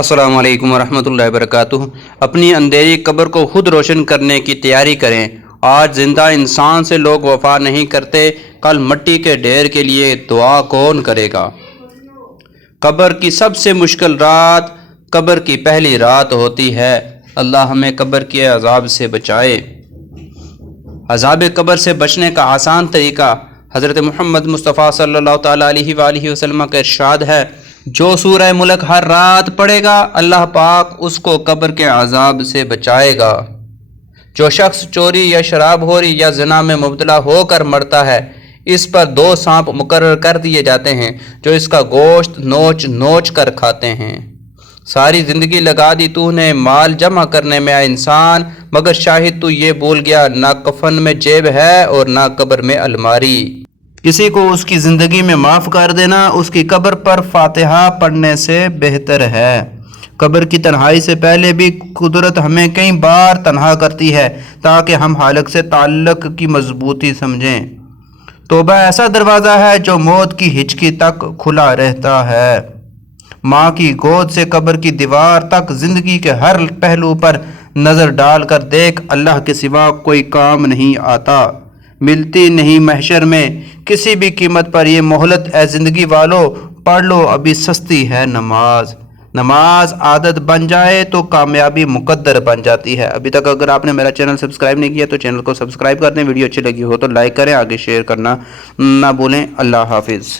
السلام علیکم ورحمۃ اللہ وبرکاتہ۔ اپنی اندھیری قبر کو خود روشن کرنے کی تیاری کریں۔ آج زندہ انسان سے لوگ وفا نہیں کرتے، کل مٹی کے ڈھیر کے لیے دعا کون کرے گا؟ قبر کی سب سے مشکل رات قبر کی پہلی رات ہوتی ہے۔ اللہ ہمیں قبر کے عذاب سے بچائے۔ عذاب قبر سے بچنے کا آسان طریقہ حضرت محمد مصطفیٰ صلی اللہ تعالیٰ علیہ وآلہ وسلم کا ارشاد ہے، جو سورہ ملک ہر رات پڑھے گا اللہ پاک اس کو قبر کے عذاب سے بچائے گا۔ جو شخص چوری یا شراب خوری یا زنا میں مبتلا ہو کر مرتا ہے، اس پر 2 سانپ مقرر کر دیے جاتے ہیں جو اس کا گوشت نوچ نوچ کر کھاتے ہیں۔ ساری زندگی لگا دی تو نے مال جمع کرنے میں اے انسان، مگر شاہد تو یہ بھول گیا نہ کفن میں جیب ہے اور نہ قبر میں الماری۔ کسی کو اس کی زندگی میں معاف کر دینا اس کی قبر پر فاتحہ پڑھنے سے بہتر ہے۔ قبر کی تنہائی سے پہلے بھی قدرت ہمیں کئی بار تنہا کرتی ہے تاکہ ہم حالق سے تعلق کی مضبوطی سمجھیں۔ توبہ ایسا دروازہ ہے جو موت کی ہچکی تک کھلا رہتا ہے۔ ماں کی گود سے قبر کی دیوار تک زندگی کے ہر پہلو پر نظر ڈال کر دیکھ، اللہ کے سوا کوئی کام نہیں آتا، ملتی نہیں محشر میں کسی بھی قیمت پر یہ مہلت۔ اے زندگی والو پڑھ لو ابھی سستی ہے نماز۔ نماز عادت بن جائے تو کامیابی مقدر بن جاتی ہے۔ ابھی تک اگر آپ نے میرا چینل سبسکرائب نہیں کیا تو چینل کو سبسکرائب کر دیں، ویڈیو اچھی لگی ہو تو لائک کریں، آگے شیئر کرنا نہ بھولیں۔ اللہ حافظ۔